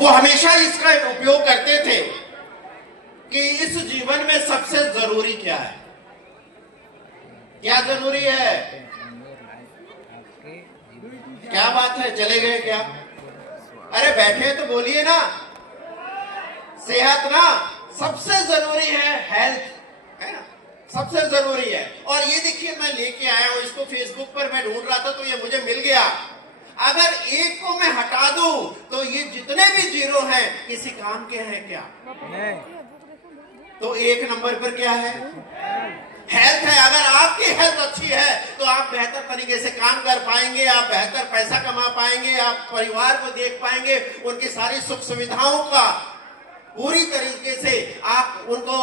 वो हमेशा इसका उपयोग करते थे कि इस जीवन में सबसे जरूरी क्या है, क्या जरूरी है। क्या बात है, चले गए क्या? अरे बैठे तो बोलिए ना। सेहत ना सबसे जरूरी है, हेल्थ है ना सबसे जरूरी है। और ये देखिए मैं लेके आया हूं इसको, फेसबुक पर मैं ढूंढ रहा था तो ये मुझे मिल गया। अगर एक को मैं हटा दूं तो ये जितने भी जीरो हैं किसी काम के हैं क्या? नहीं। तो एक नंबर पर क्या है? हेल्थ है। अगर आपकी हेल्थ अच्छी है तो आप बेहतर तरीके से काम कर पाएंगे, आप बेहतर पैसा कमा पाएंगे, आप परिवार को देख पाएंगे, उनकी सारी सुख सुविधाओं का पूरी तरीके से आप उनको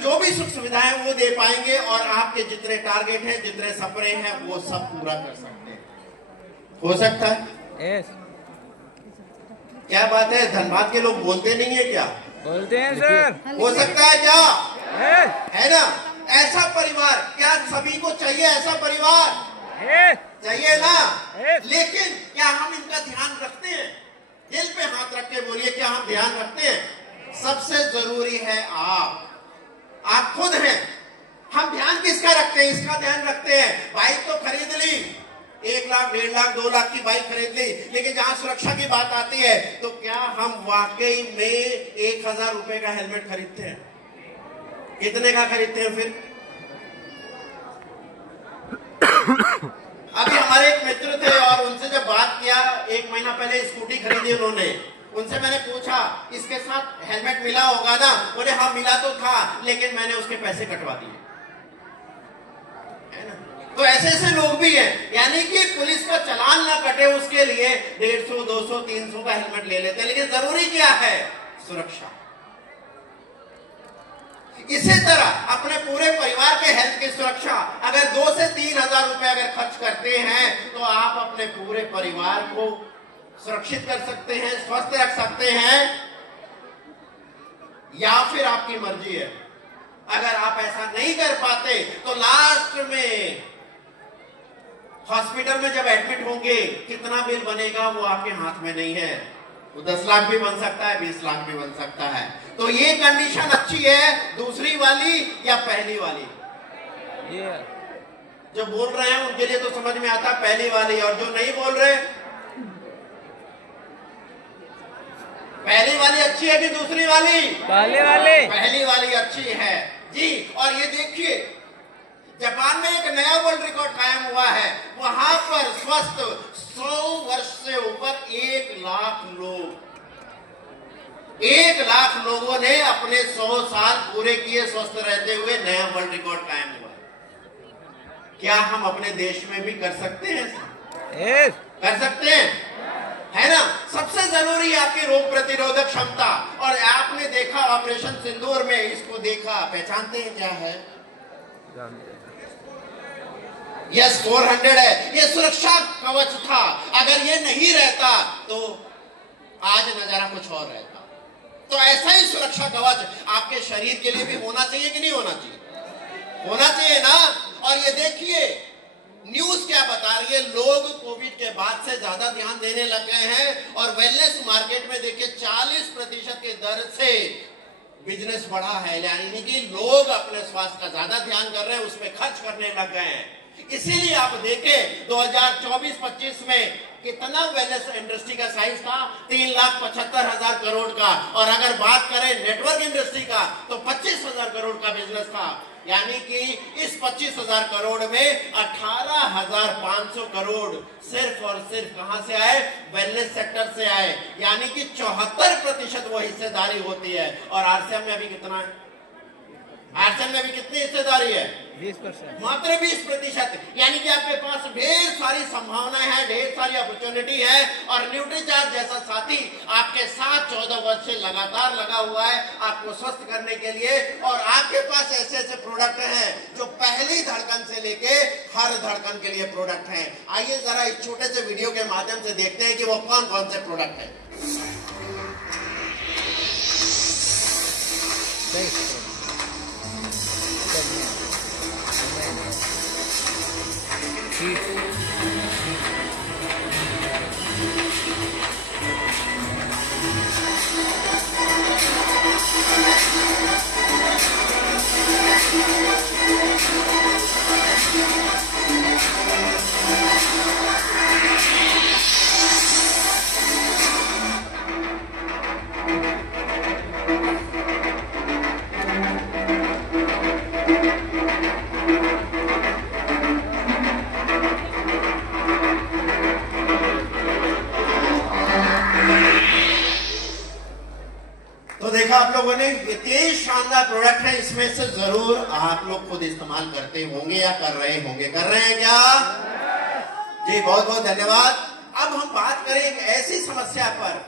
जो भी सुख सुविधाएं वो दे पाएंगे और आपके जितने टारगेट हैं, जितने सपने हैं वो सब पूरा कर सकते हैं। हो सकता है? yes. क्या बात है, धनबाद के लोग बोलते नहीं है क्या? बोलते हैं सर। हो सकता है क्या? yes. है ना? ऐसा परिवार क्या सभी को चाहिए? ऐसा परिवार yes. चाहिए ना yes. लेकिन क्या हम इनका ध्यान रखते हैं? दिल पे हाथ रख के बोलिए, क्या हम ध्यान रखते हैं? सबसे जरूरी है आप खुद हैं। हम ध्यान किसका रखते हैं? इसका ध्यान रखते हैं। बाइक तो खरीद ली, 1 लाख 1.5 लाख 2 लाख की बाइक खरीद ली, लेकिन जहां सुरक्षा की बात आती है तो क्या हम वाकई में 1000 रुपए का हेलमेट खरीदते हैं? कितने का खरीदते हैं फिर? अभी हमारे एक मित्र थे और उनसे जब बात किया, 1 महीना पहले स्कूटी खरीदी उन्होंने, उनसे मैंने पूछा इसके साथ हेलमेट मिला होगा ना? बोले हाँ मिला तो था, लेकिन मैंने उसके पैसे कटवा दिए। है ना? तो ऐसे ऐसे लोग भी हैं, यानी कि पुलिस का चालान ना कटे उसके लिए 150, 200, 300 का हेलमेट ले लेते हैं। लेकिन जरूरी क्या है? सुरक्षा। इसी तरह अपने पूरे परिवार के हेल्थ की सुरक्षा, अगर 2 से 3 हजार रुपए अगर खर्च करते हैं तो आप अपने पूरे परिवार को सुरक्षित कर सकते हैं, स्वस्थ रख सकते हैं, या फिर आपकी मर्जी है। अगर आप ऐसा नहीं कर पाते तो लास्ट में हॉस्पिटल में जब एडमिट होंगे कितना बिल बनेगा वो आपके हाथ में नहीं है। वो 10 लाख भी बन सकता है, 20 लाख भी बन सकता है। तो ये कंडीशन अच्छी है दूसरी वाली या पहली वाली? जो बोल रहे हैं उनके लिए तो समझ में आता पहली वाली, और जो नहीं बोल रहे, पहली वाली अच्छी है कि दूसरी वाली? पहली वाली अच्छी है जी। और ये देखिए जापान में एक नया वर्ल्ड रिकॉर्ड कायम हुआ है। वहां पर स्वस्थ 100 वर्ष से ऊपर 1 लाख लोग, 1 लाख लोगों ने अपने 100 साल पूरे किए स्वस्थ रहते हुए। नया वर्ल्ड रिकॉर्ड कायम हुआ। क्या हम अपने देश में भी कर सकते हैं? yes. कर सकते हैं, है ना? सबसे जरूरी है आपकी रोग प्रतिरोधक क्षमता। और आपने देखा ऑपरेशन सिंदूर में, इसको देखा, पहचानते हैं क्या है? यस 400 है। ये सुरक्षा कवच था। अगर ये नहीं रहता तो आज नजारा कुछ और रहता। तो ऐसा ही सुरक्षा कवच आपके शरीर के लिए भी होना चाहिए कि नहीं होना चाहिए? होना चाहिए ना। और ये देखिए न्यूज क्या बता रही है, लोग कोविड के बाद से ज्यादा ध्यान देने लग गए हैं। और वेलनेस मार्केट में देखिए 40% की दर से बिजनेस बढ़ा है, यानी कि लोग अपने स्वास्थ्य का ज्यादा ध्यान कर रहे हैं, उस पर खर्च करने लग गए हैं। इसीलिए आप देखें 2024-25 में कितना वेलनेस इंडस्ट्री का साइज था, 3,75,000 करोड़ का। और अगर बात करें नेटवर्क इंडस्ट्री का तो 25,000 करोड़ का बिजनेस था। यानी कि इस 25,000 करोड़ में 18,500 करोड़ सिर्फ और सिर्फ कहां से आए? वेलनेस सेक्टर से आए। यानी कि 74% वो हिस्सेदारी होती है। और आरसीएम में अभी कितना है? आरसीएम में भी कितनी हिस्सेदारी है? 20%, मात्र 20%। यानी कि आपके पास ढेर सारी संभावनाएं हैं, ढेर सारी अपॉर्चुनिटी है। और न्यूट्रीचार्ज जैसा साथी आपके साथ 14 वर्ष से लगातार लगा हुआ है आपको स्वस्थ करने के लिए। और आपके पास ऐसे ऐसे प्रोडक्ट हैं जो पहली धड़कन से लेके हर धड़कन के लिए प्रोडक्ट हैं। आइए जरा इस छोटे से वीडियो के माध्यम से देखते हैं कि वो कौन कौन से प्रोडक्ट है। देखा आप लोगों ने, ये 23 शानदार प्रोडक्ट है, इसमें से जरूर आप लोग खुद इस्तेमाल करते होंगे या कर रहे होंगे। कर रहे हैं क्या? जी बहुत बहुत धन्यवाद। अब हम बात करें एक ऐसी समस्या पर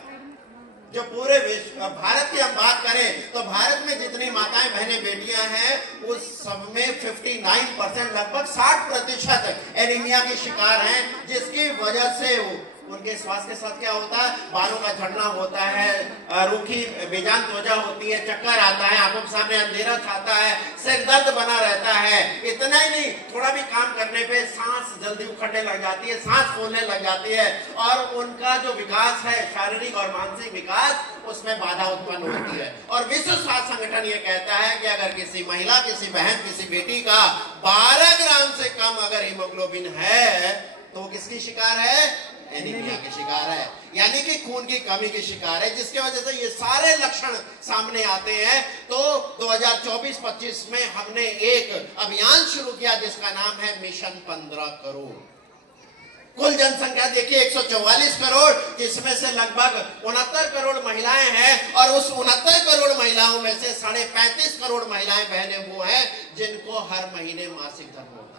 जो पूरे विश्व, भारत की हम बात करें तो भारत में जितनी माताएं बहनें बेटियां हैं उस सब में 59% लगभग 60% एनीमिया की शिकार हैं, जिसकी वजह से उनके स्वास्थ्य के साथ क्या होता है, बालों का झड़ना होता है, रूखी बेजान त्वचा होती है, चक्कर आता है, आंखों के सामने अंधेरा छाता है, सिर दर्द बना रहता है। इतना ही नहीं, थोड़ा भी काम करने पे सांस जल्दी उखड़ने लग जाती है, सांस फूलने लग जाती है और उनका जो विकास है, शारीरिक और मानसिक विकास, उसमें बाधा उत्पन्न होती है। और विश्व स्वास्थ्य संगठन ये कहता है कि अगर किसी महिला, किसी बहन, किसी बेटी का 12 ग्राम से कम अगर हीमोग्लोबिन है तो किसकी शिकार है? एनीमिया की शिकार है, यानी कि खून की कमी की शिकार है, जिसकी वजह से ये सारे लक्षण सामने आते हैं। तो 2024-25 में हमने एक अभियान शुरू किया जिसका नाम है मिशन 15 करोड़। कुल जनसंख्या देखिए 144 करोड़, जिसमें से लगभग 69 करोड़ महिलाएं हैं और उस 69 करोड़ महिलाओं में से 35.5 करोड़ महिलाएं बहनें वो हैं जिनको हर महीने मासिक धर्म होता है।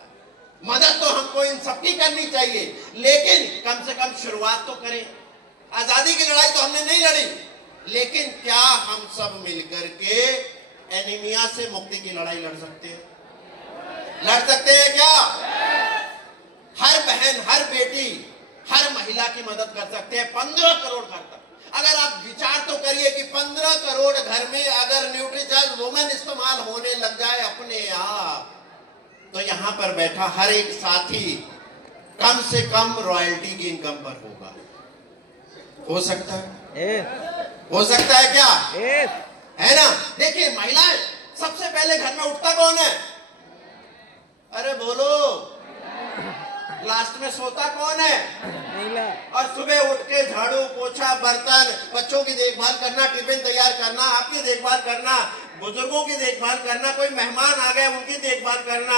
मदद तो हमको इन सबकी करनी चाहिए, लेकिन कम से कम शुरुआत तो करें। आजादी की लड़ाई तो हमने नहीं लड़ी, लेकिन क्या हम सब मिलकर के एनीमिया से मुक्ति की लड़ाई लड़ सकते हैं? लड़ सकते हैं क्या? हर बहन, हर बेटी, हर महिला की मदद कर सकते हैं 15 करोड़ घर तक। अगर आप विचार तो करिए कि 15 करोड़ घर में अगर न्यूट्रीचार्ज वुमेन इस्तेमाल होने लग जाए अपने आप, तो यहां पर बैठा हर एक साथी कम से कम रॉयल्टी की इनकम पर होगा। हो सकता है? हो सकता है क्या? है ना? देखिए महिलाएं, सबसे पहले घर में उठता कौन है? अरे बोलो। लास्ट में सोता कौन है? और सुबह उठ के झाड़ू पोछा, बर्तन, बच्चों की देखभाल करना, टिफिन तैयार करना, आपकी देखभाल करना, बुजुर्गों की देखभाल करना, कोई मेहमान आ गए उनकी देखभाल करना,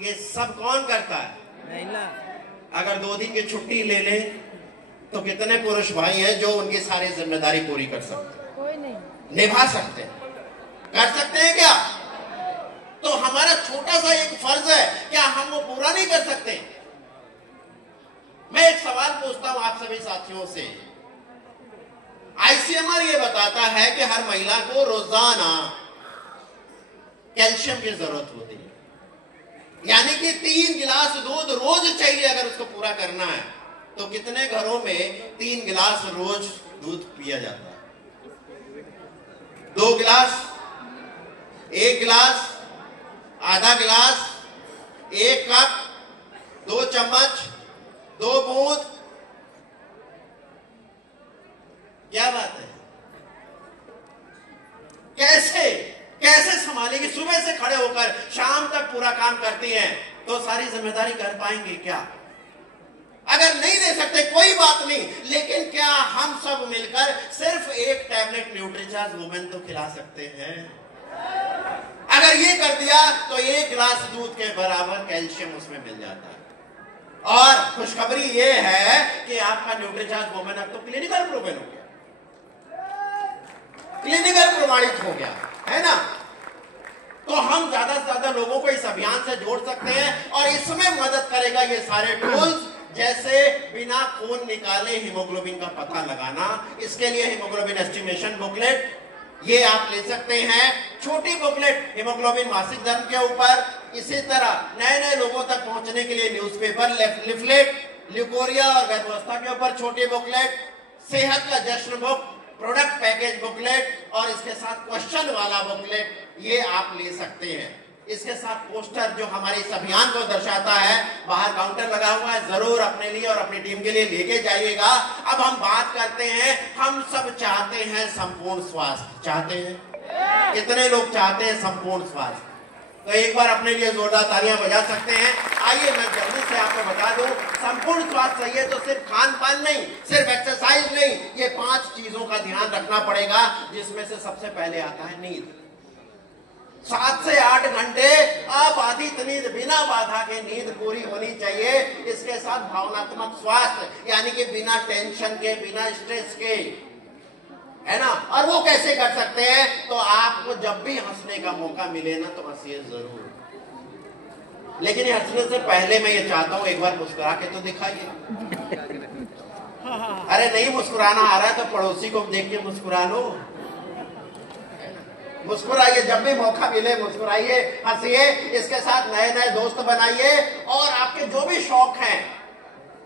ये सब कौन करता है? महिला। अगर 2 दिन की छुट्टी ले ले तो कितने पुरुष भाई हैं जो उनकी सारी जिम्मेदारी पूरी कर सकते हैं? कोई नहीं। निभा सकते हैं? कर सकते हैं क्या? तो हमारा छोटा सा एक फर्ज है, क्या हम वो पूरा नहीं कर सकते? मैं एक सवाल पूछता हूं आप सभी साथियों से। आईसीएमआर ये बताता है कि हर महिला को रोजाना कैल्शियम की जरूरत होती है, यानी कि 3 गिलास दूध रोज चाहिए। अगर उसको पूरा करना है तो कितने घरों में 3 गिलास रोज दूध पिया जाता है? 2 गिलास, 1 गिलास, आधा गिलास, 1 कप, 2 चम्मच, 2 बूंद। क्या बात है? कैसे कैसे संभालेगी? सुबह से खड़े होकर शाम तक पूरा काम करती हैं, तो सारी जिम्मेदारी कर पाएंगे क्या? अगर नहीं दे सकते कोई बात नहीं, लेकिन क्या हम सब मिलकर सिर्फ 1 टैबलेट न्यूट्रीचार्ज वुमेन तो खिला सकते हैं? अगर ये कर दिया तो 1 गिलास दूध के बराबर कैल्शियम उसमें मिल जाता है। और खुशखबरी ये है कि आपका न्यूट्रीचार्ज वुमेन अब तो क्लिनिकल प्रूवन हो गया, क्लिनिकल प्रमाणित हो गया, है ना? तो हम ज्यादा से ज्यादा लोगों को इस अभियान से जोड़ सकते हैं और इसमें मदद करेगा ये सारे टूल्स, जैसे बिना खून निकाले हीमोग्लोबिन का पता लगाना। इसके लिए हीमोग्लोबिन एस्टिमेशन बुकलेट ये आप ले सकते हैं, छोटी बुकलेट हीमोग्लोबिन मासिक धर्म के ऊपर। इसी तरह नए नए लोगों तक पहुंचने के लिए न्यूज़पेपर, लिफलेट, ल्यूकोरिया और गर्भावस्था के ऊपर छोटी बुकलेट, सेहत का जश्न बुक, प्रोडक्ट पैकेज बुकलेट और इसके साथ क्वेश्चन वाला बुकलेट, ये आप ले सकते हैं। इसके साथ पोस्टर जो हमारे इस अभियान को दर्शाता है, बाहर काउंटर लगा हुआ है, जरूर अपने लिए और अपनी टीम के लिए लेके जाइएगा। अब हम बात करते हैं, हम सब चाहते हैं संपूर्ण स्वास्थ्य। चाहते हैं? कितने लोग चाहते हैं संपूर्ण स्वास्थ्य? तो एक बार अपने लिए जोरदार तालियां बजा सकते हैं। आइए मैं जल्दी से आपको बता दूं, संपूर्ण स्वास्थ्य चाहिए तो सिर्फ खान पान नहीं, सिर्फ एक्सरसाइज नहीं, ये 5 चीजों का ध्यान रखना पड़ेगा, जिसमें से सबसे पहले आता है नींद। 7 से 8 घंटे अबाधित नींद, बिना बाधा के नींद पूरी होनी चाहिए। इसके साथ भावनात्मक स्वास्थ्य, यानी कि बिना टेंशन के, बिना स्ट्रेस के, है ना। और वो कैसे कर सकते हैं? तो आपको जब भी हंसने का मौका मिले ना तो हंसिए जरूर, लेकिन हंसने से पहले मैं ये चाहता हूं एक बार मुस्कुरा के तो दिखाइए। अरे नहीं मुस्कुराना आ रहा है तो पड़ोसी को देख के मुस्कुरा लो, मुस्कुराइए, जब भी मौका मिले मुस्कुराइए, हंसिए, इसके साथ नए नए दोस्त बनाइए। और आपके जो भी शौक हैं,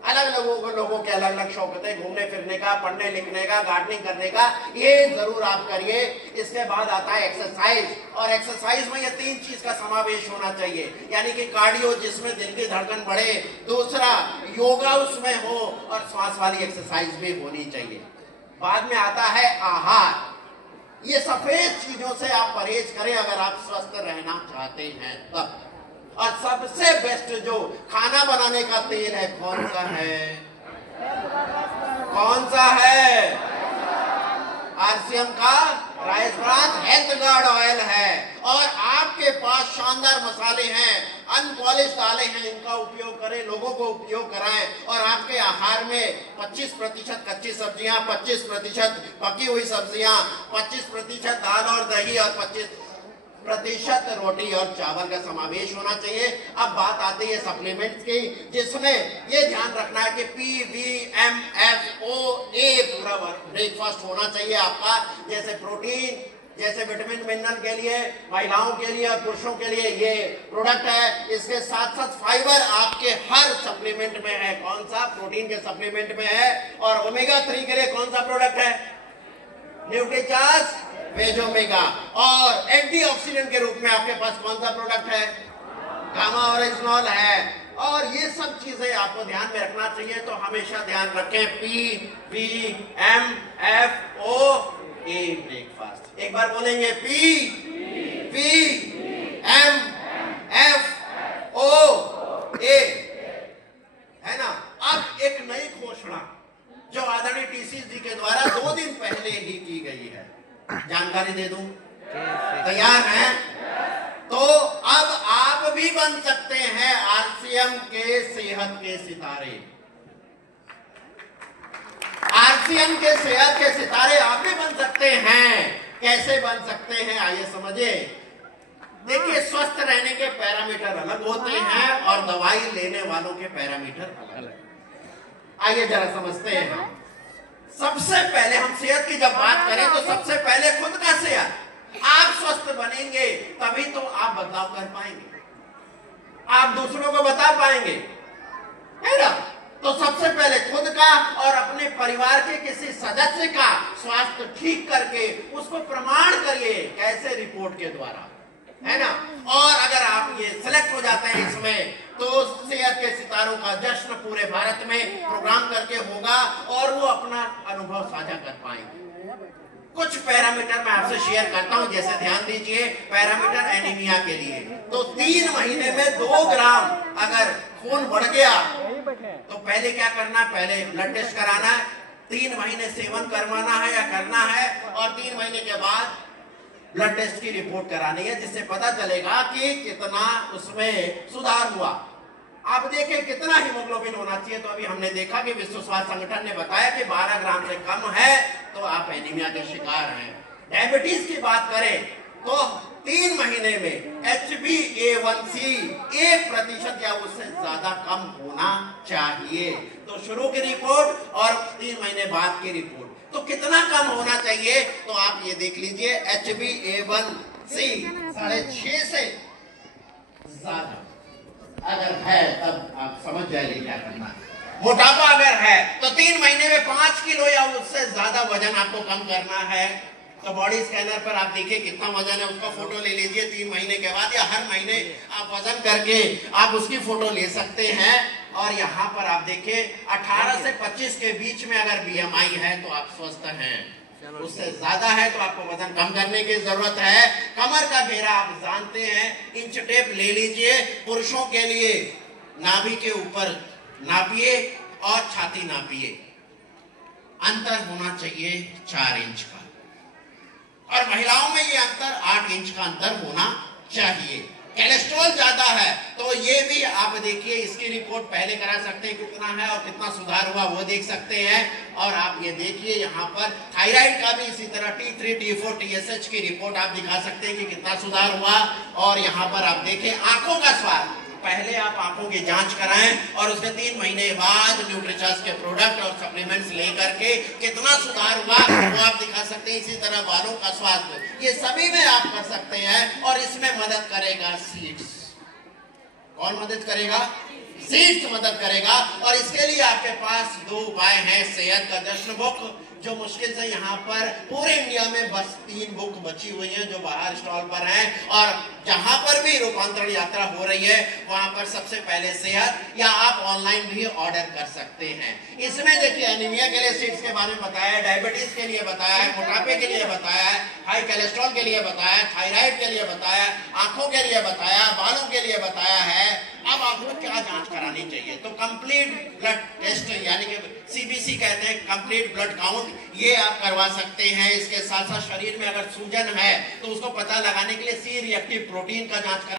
अलग अलग लोगों के अलग अलग शौक होते हैं, घूमने फिरने का, पढ़ने लिखने का, गार्डनिंग करने का, ये जरूर आप करिए। इसके बाद आता है एक्सरसाइज, और एक्सरसाइज में ये 3 चीज का समावेश होना चाहिए, यानी कि कार्डियो जिसमें दिल की धड़कन बढ़े, दूसरा योगा उसमें हो, और श्वास वाली एक्सरसाइज भी होनी चाहिए। बाद में आता है आहार। ये सफेद चीजों से आप परहेज करें अगर आप स्वस्थ रहना चाहते हैं तब। और सबसे बेस्ट जो खाना बनाने का तेल है कौन सा है? कौन सा है? आरसीएम का rice bran health guard oil है। और आपके पास शानदार मसाले हैं, अनपॉलिश दालें हैं, इनका उपयोग करें, लोगों को उपयोग कराएं। और आपके आहार में 25% कच्ची सब्जियां, 25% पकी हुई सब्जियां, 25% दाल और दही, और 25% रोटी और चावल का समावेश होना चाहिए। अब बात आती है सप्लीमेंट्स की, जिसमें ये ध्यान रखना है कि PVMFOA पूरा ब्रेकफास्ट होना चाहिए आपका। जैसे प्रोटीन, जैसे विटामिन मिनरल के लिए महिलाओं के लिए और पुरुषों के लिए ये प्रोडक्ट है। इसके साथ साथ फाइबर आपके हर सप्लीमेंट में है। कौन सा? प्रोटीन के सप्लीमेंट में है। और ओमेगा 3 के लिए कौन सा प्रोडक्ट है? न्यूट्रीचार्ज वेजोमेगा। और एंटीऑक्सीडेंट के रूप में आपके पास कौन सा प्रोडक्ट है? गामा ओरिजिनॉल है। और ये सब चीजें आपको ध्यान में रखना चाहिए, तो हमेशा ध्यान रखें PVMFOA ब्रेकफास्ट। एक बार बोलेंगे PVMFOA, है ना। अब एक नई घोषणा जो आदरणीय टीसी जी के द्वारा 2 दिन पहले ही की गई है, जानकारी दे दूं? तैयार हैं? तो अब आप भी बन सकते हैं आरसीएम के सेहत के सितारे। आरसीएम के सेहत के सितारे आप भी बन सकते हैं। कैसे बन सकते हैं आइए समझिए। देखिए, स्वस्थ रहने के पैरामीटर अलग होते हैं और दवाई लेने वालों के पैरामीटर अलग। आइए जरा समझते हैं हम। सबसे पहले हम सेहत की जब बात करें तो सबसे पहले खुद का सेहत। आप स्वस्थ बनेंगे तभी तो आप बदलाव कर पाएंगे, आप दूसरों को बता पाएंगे, है ना। तो सबसे पहले खुद का और अपने परिवार के किसी सदस्य का स्वास्थ्य ठीक करके उसको प्रमाण करिए। कैसे? रिपोर्ट के द्वारा, है ना। और अगर आप ये सिलेक्ट हो जाते हैं इसमें, तो सेहत के सितारों का जश्न पूरे भारत में प्रोग्राम करके होगा और वो अपना अनुभव साझा कर पाएंगे। कुछ पैरामीटर मैं आपसे शेयर करता हूं, जैसे ध्यान दीजिए। पैरामीटर एनीमिया के लिए तो 3 महीने में 2 ग्राम अगर खून बढ़ गया तो पहले क्या करना? पहले ब्लड टेस्ट कराना है, 3 महीने सेवन करवाना है या करना है, और 3 महीने के बाद ब्लड टेस्ट की रिपोर्ट करानी है, जिससे पता चलेगा कि कितना उसमें सुधार हुआ। आप देखें कितना हीमोग्लोबिन होना चाहिए, तो अभी हमने देखा कि विश्व स्वास्थ्य संगठन ने बताया कि 12 ग्राम से कम है तो आप एनीमिया के शिकार हैं। डायबिटीज की बात करें तो 3 महीने में HbA1c 1% या उससे ज्यादा कम होना चाहिए। तो शुरू की रिपोर्ट और 3 महीने बाद की रिपोर्ट, तो कितना कम होना चाहिए? तो आप ये देख लीजिए, HbA1c 6.5 से ज्यादा अगर है तब आप समझ जाइए क्या करना है। मोटापा अगर है तो 3 महीने में 5 किलो या उससे ज्यादा वजन आपको कम करना है। तो बॉडी स्कैनर पर आप देखिए कितना वजन है, उसका फोटो ले लीजिए 3 महीने के बाद, या हर महीने आप वजन करके आप उसकी फोटो ले सकते हैं। और यहाँ पर आप देखिए 18 से 25 के बीच में अगर BMI है तो आप स्वस्थ हैं, उससे ज्यादा है तो आपको वजन कम करने की जरूरत है। कमर का घेरा आप जानते हैं, इंच टेप ले लीजिए। पुरुषों के लिए नाभि के ऊपर नापिए और छाती नापिए, अंतर होना चाहिए 4 इंच का, और महिलाओं में ये अंतर 8 इंच का अंतर होना चाहिए। कोलेस्ट्रॉल ज्यादा है तो ये भी आप देखिए, इसकी रिपोर्ट पहले करा सकते हैं कितना है और कितना सुधार हुआ वो देख सकते हैं। और आप ये देखिए यहाँ पर थायराइड का भी इसी तरह T3, T4, TSH की रिपोर्ट आप दिखा सकते हैं कि कितना सुधार हुआ। और यहाँ पर आप देखें आंखों का स्वास्थ्य, पहले आप आंखों की जांच कराएं और उसके 3 महीने बाद न्यूट्रिचर्स के प्रोडक्ट और सप्लीमेंट्स लेकर के कितना सुधार हुआ वो आप दिखा सकते हैं। इसी तरह बालों का स्वास्थ्य, ये सभी में आप कर सकते हैं। और इसमें मदद करेगा सीड्स। कौन मदद करेगा? सीड्स मदद करेगा। और इसके लिए आपके पास 2 उपाय हैं। सेहत का जश्न बुक, जो मुश्किल से यहाँ पर पूरे इंडिया में बस 3 बुक बची हुई हैं जो बाहर स्टॉल पर हैं। और जहां पर भी रूपांतरण यात्रा हो रही है वहां पर सबसे पहले सेहत, या आप ऑनलाइन भी ऑर्डर कर सकते हैं। इसमें देखिए एनीमिया के लिए सीड्स के बारे में बताया, डायबिटीज के लिए बताया है, मोटापे के लिए बताया है, हाई कोलेस्ट्रॉल के लिए बताया, थायराइड के लिए बताया, आंखों के लिए बताया, बालों के लिए बताया है। अब आपको क्या जांच करानी चाहिए? तो कंप्लीट ब्लड टेस्ट, यानी कि CBC कहते हैं, कंप्लीट ब्लड काउंट, ये आप करवा सकते हैं। इसके साथ साथ शरीर में अगर सूजन है तो उसको पता लगाने के लिए C रिएक्टिव प्रोटीन का जांच